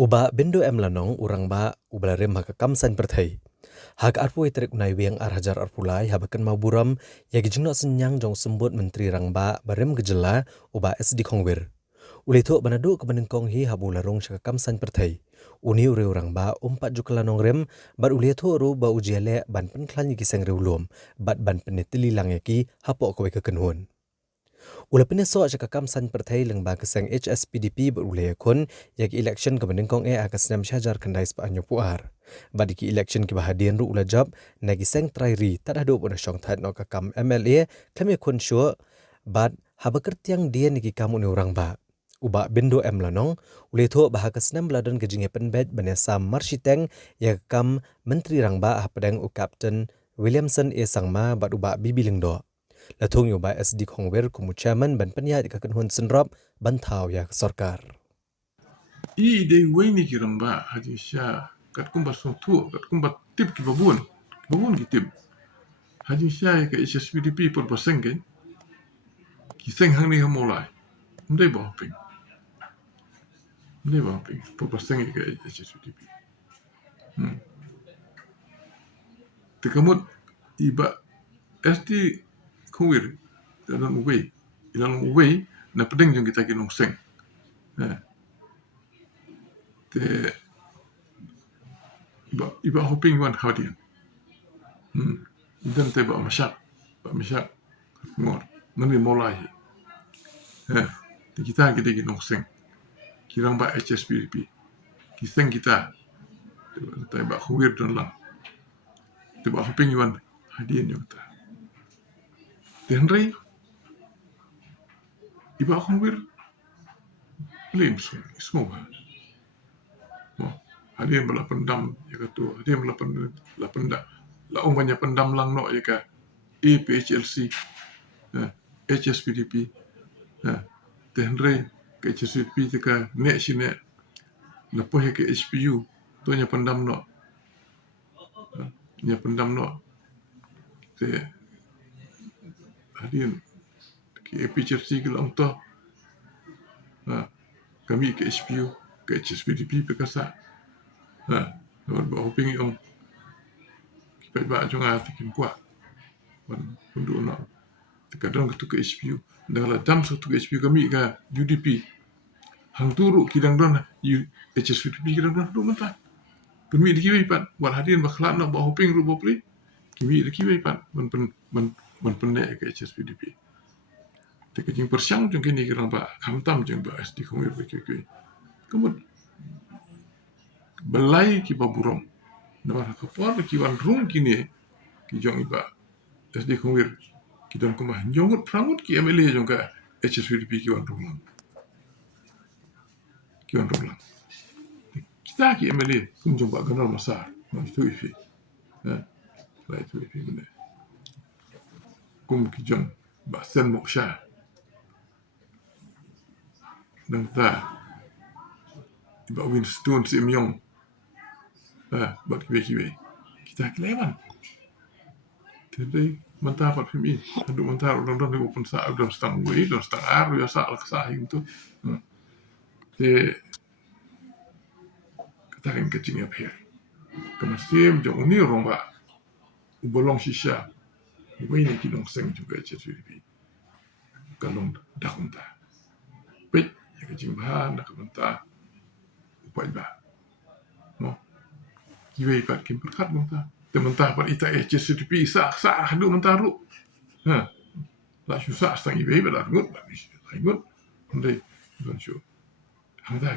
Uba bindo em lanong urang ba ubalarem haka kamsan perthai. Hak arpu itrik unai wiang arhajar arpulai habakan mau buram yagi jingno senyang jong sembut menteri rangba barem gejela uba SD Khongwir. Ulito banadu kebenengkong hi habu larong shaka kamsan perthai. Uni ure urang ba umpat jukala nong rem bat ulito ru ba ujiale ban penklan yagi sang reulum bat ban penetili lang yaki hapo kowe kekenhun. Ula pineso aja kamsan perthai leng ba keseng HSPDP berule kon yak election kebenengkong akas nam syajar kendai spa anyo puar. Badiki election ki bahadian ru ula job nagi seng trairi tak ada pun syong that no kam MLA kami kon sure bad habakertiang dia niki kamu ni orang ba. Uba bindo em lanong uletho bahakas nam ladon gejinge penbet banesa marshiteng yak kam menteri rangba hapadang u Captain Williamson sangma bad uba bibileng do. Latung yo ba SD Khongwir kumu chairman ban penyat ka kenhun senrop bantau ya sarkar. I de weni ki ramba haji sha kat kumba so tu kat kumba tip ki babun ki tip haji sha ka HSPDP por baseng ki seng hang ni hamolai ndai ba ping por baseng ka HSPDP tekamut iba SD Khongwir dalam uwei na pedeng jong kita ki nong seng te iba hoping wan hadian dan te ba masyak ngor mani molai te kita ki nong seng kirang ba HSPDP ki seng kita te ba Khongwir don lang te ba hoping wan hadian jong ta te henry iba Khongwir lim semua hadian bala pendam ya katu hadian bala pendam la banyak pendam lang no ya ka APHLC HSPDP te henry ke HSPDP te ka ne sine la po ke HPU to nya pendam no te hadian ke APHLC ke lang to kami ke HPU ke HSPDP pe kasa ba hoping yung kita ba jong tikin kwa untuk na kadang tu ke HPU dalam dam satu ke HPU kami ka UDP hang turu kidang don HSPDP kidang don tu mentah kami dikiwai pan wal hadian baklan na ba hoping ru bopli kami dikiwai pan man pendek ke HSPDP te ke jing persyang jong kini kirang ba kamtam jong ba SD Khongwir ke kemudian belai ki baburong na kapor ki wan rung kini ki jong iba SD Khongwir ki don kumah jongut prangut ki MLA jong ka HSPDP ki wan rung kita ki MLA kum jong ba ganal masar no itu ifi lai tu ifi benda kum ki jong ba sen moksha dan ta iba Winston Simyong buat kiwe kita kelewan jadi mentah pat pimi aduh mentah orang don open sa don stang we don stang ar ya sa laksa itu te kita kan kecing ya pher kemasim jong ni romba ubolong shisha we ni kidong seng juga HSPDP kalong dakunta pe ya kecing bahan dak mentah upai ba no kiwe pat kim perkat mentah mentah pat ita HSPDP sa hadu mentah ru la susah stang ibe ba ngut ndai don shu hang ta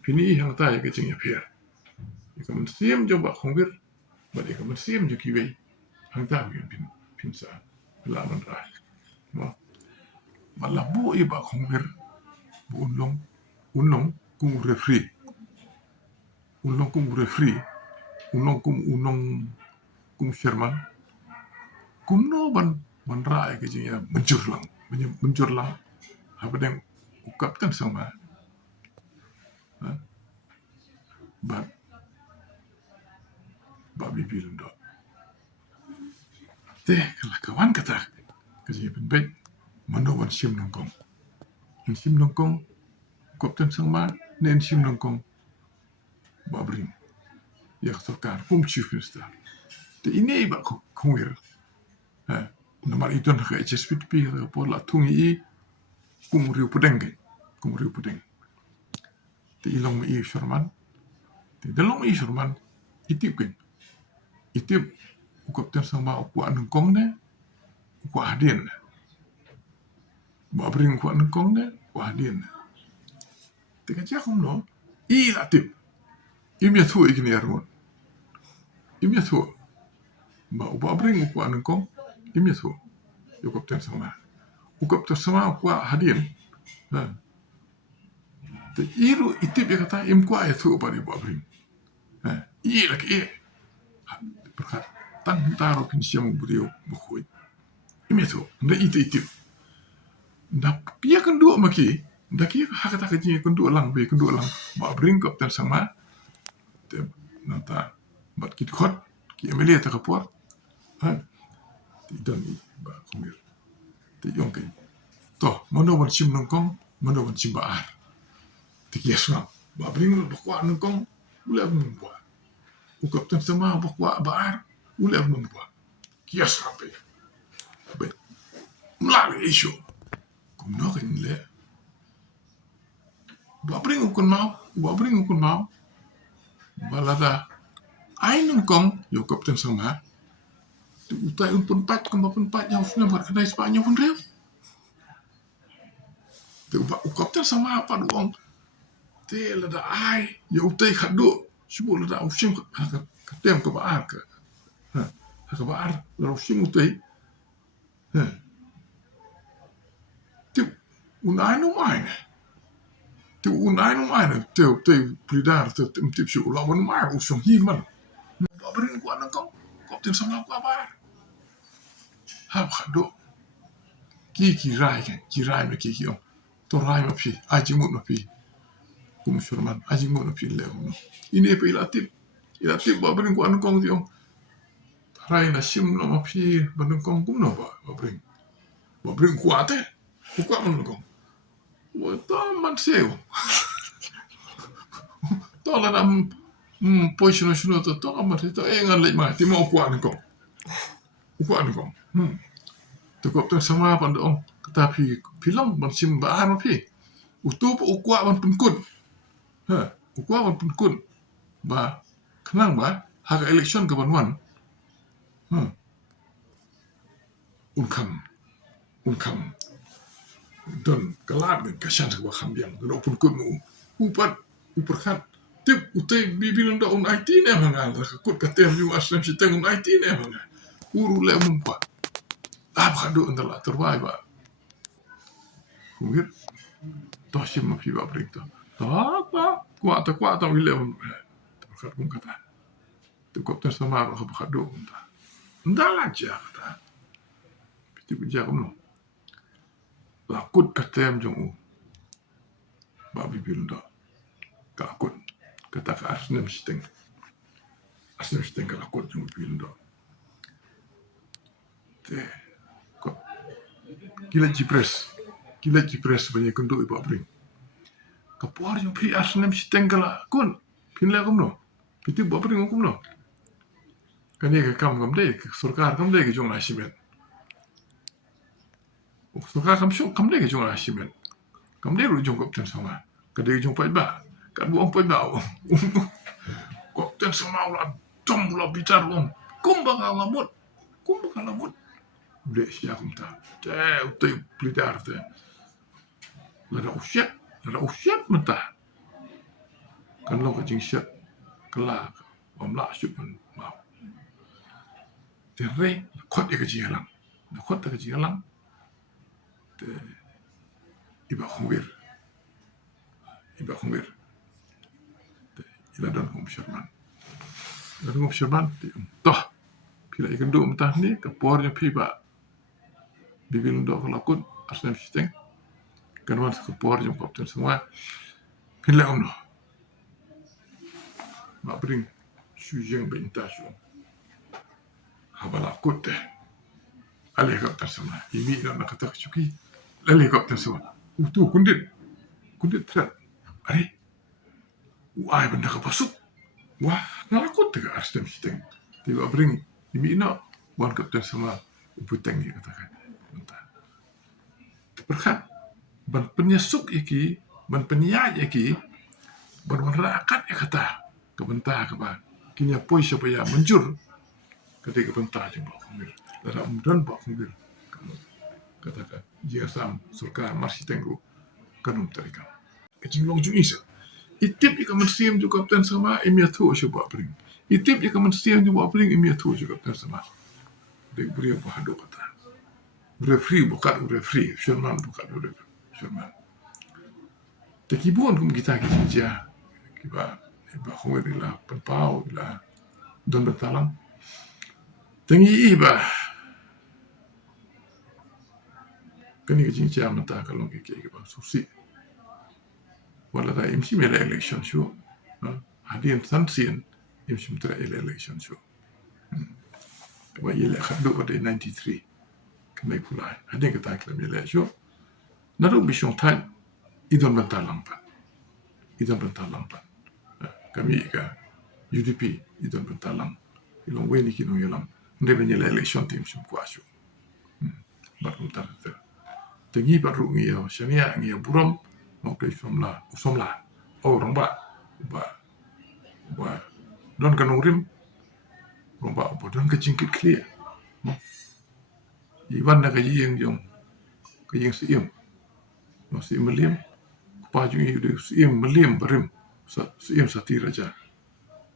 pini hang ta ke ching ya pher ka man sim jo ba Khongwir ba de ka man sim jo kiwe hang ta pin sa la man ra no ba la bu i ba Khongwir bu unong kum refri unong kum Sherman kum no ban ra ke ching ya mencur lang apa yang ukap kan sama babi bilang dok teh kalau kawan kata kerja penbet manowan sim nongkong ukap kan sama nen sim nongkong babring ya sarkar kum chief minister te ini ba khongir namar itu nak HSPP ka por la tungi kum riu pudeng te ilong i Sherman te dalong i Sherman itip ukap sama ku anung kong ne ku hadin babring ku anung kong ne ku hadin te ka ja kum no i la tip imya thu ikni arun imya thu ba babring ku anung kong imya thu ukap sama ku hadin te iru itip ya kata im ku ay thu pa di babring i la ke berkat tan taro kin siam buriu bukui imya thu nda itip nda pia kan dua maki nda ki hakata ka ji kan dua lang babring kap sama te nata bat kit khot ki emelia ta kapor ti don ba kumir ti yong kai to mono ban chim nong kong mono ban chim ba ti yeswa ba bring ba kwa nong kong ule mun ba ukap tan sama ba kwa ba ule mun ba kiaswa pe be mla isu kum no kan le ba bring ukun mau balada ai nung kong yo kapten sama tu utai pun pat yang sudah berkenai Spanyol pun real tu kapten sama apa doang te lada ai yo utai khadu sibu lada usim katem ke baar ke ha baar la usim utai tu unai no mai tu unai no mai te pridar te tip su lawan mai usong himan babrin ku anak kau kapten sama ku baar ha khadu ki rai me ki om to rai ma phi ajimut ma phi kum Sherman ajimut ma phi le ini pe ilatip babrin ku anak kau tiom rai na sim no ma phi bandung kong kum no ba babrin ku ate ku ka man kong wo to man seu to la nam position to amat to engan le ma ti mo ku anak kong tu kapten sama pan dong tetapi film ban sim ba ma phi utup ukwa ban penkun ba kenang ba hak election ke banwan unkam don kalat ke kasan ke khambiang do penkun upat uperkat tip utai bibilan da un IT ne mangal kut katem ju asem siteng un IT ne mangal uru le mumpa khadu antara terbai ba kumir to sim ma phi ba break to kwa ta wile terkat kum kata tu kapten sama ba khadu ndala ja kata piti bija kum no lakut katem jong ba bibil da ka akut kata ka asnem siteng ka lakut jong bibil da te kila jipres banyak kunduk ibu abring kapuar yung pi asnem siteng kala kun pinla kum no piti ibu abring kum no kani ka kam de surkar kam de jong asimen surkar kam de jong asimen kam de ru jong kapten sama ka de jong pai ba kan buang pai ba kapten sama la dom la bitar long kum ba lamut Blek siap kita. Utai pelidar te. Lada usiap mentah. Kan lo kecing siap kelak. Omlah syupan mau. Terre kot dia kecing halang. Kot dia kecing halang. Te iba khumir. Te ila dan kum Sherman. Toh. Pila ikan duk mentah ni kepornya piba. Bibil untuk kelakut asnem siteng kan wan kepor jom kapten semua pinle ono ma bring sujeng bentasyo habalakut deh ale kapten semua ini nak kata kecuki ale kapten semua utu kundit tret are uai benda kapasuk Wah, nalakot tega arstem hiteng. Tiba bring imi ina wan kapten sama ubuteng ya katakan. Entah. Berkat ban penyesuk iki, ban penyak iki, ban rakat ya kata kebentah ke ba. Kini apa supaya menjur ketika kebentah je ba kumir. Dara umdan ba kumir. Katakan jia sam surga masih tenggu kanum tarikam. Kecing long jung isa. Itip ika mensiam juga kapten sama imia tu coba bring. Itip ika mensiam juga bring imia tu juga kapten sama. Dek beri apa hado kata. Refri bukan refri, Sherman bukan refri. Sherman. Tekibun kum kita kerja. Kiba kumir ila penpau ila don betalang. Tengi iba kani kecing cia mentah kalau kiba susi. Wala da imsi mele election show. Hadin sansin imsi mtra election show. Kiba yele khadu pada 93. Kemai pulai. Hadin kata klam yele show. Naru bishong tan idon bentalang pan. Idon bentalang pan. Kami ka UDP idon bentalang. Ilong weni kinong yalam. Ndai benyele election tim sum kuasu. Baru tar ter. Tengi baru ngiyo syania ngiyo buram mau ke somla. Oh orang ba don kanong rim orang ba don ka jingkit clear. Iwan na kayeng yung kayeng siim. No si meliam paju yu siim meliam barim siim sati raja.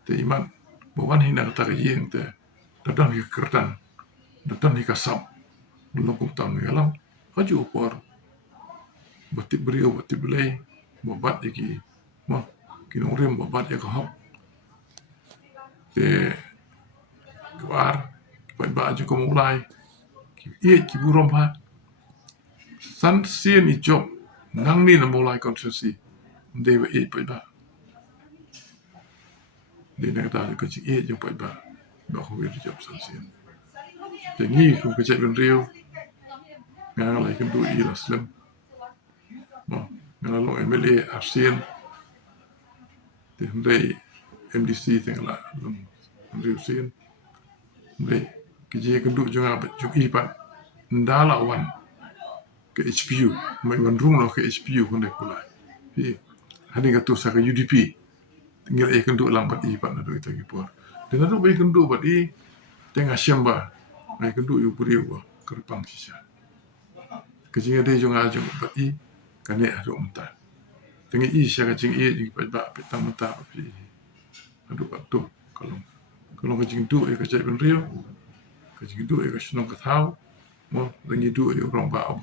Te iman bawan hina kata kayeng te dadang hi kerdan dadang hi kasam melongkung tam ngalam haju upor batik beriau batik belai babat iki mo kinong rim babat ya kahap te kebar pai baju ko mulai ie ki burom ha san sien i job nang ni na mulai konsensi de ba e pai ba de na kata ko chi e jo pai ba ba ko wi job san sien te ni ko ke cek ben rio ngang lai kan du i la slim mo ngang lo MLA arsien te ndai MDC teng la rio sien ndai ke je kan du jo nga jo i pa ndala wan ke HPU mai wan rung lo ke HPU ko nek pulai pi hani ka tu sa ka UDP ngil e kan du lang pat i pa na do ita ki por de na do bai kan du pat i tengah syamba mai kan du yu puri wa kerpang sisa ke jing de jo nga jo pat i kan ne ado mta tengi i sya ka jing e pat ba pe tam mta pi adu pat tu kalau ka jing du e ka jai ben rio ka jing du e ka snong ka thau mo rengi du e rong ba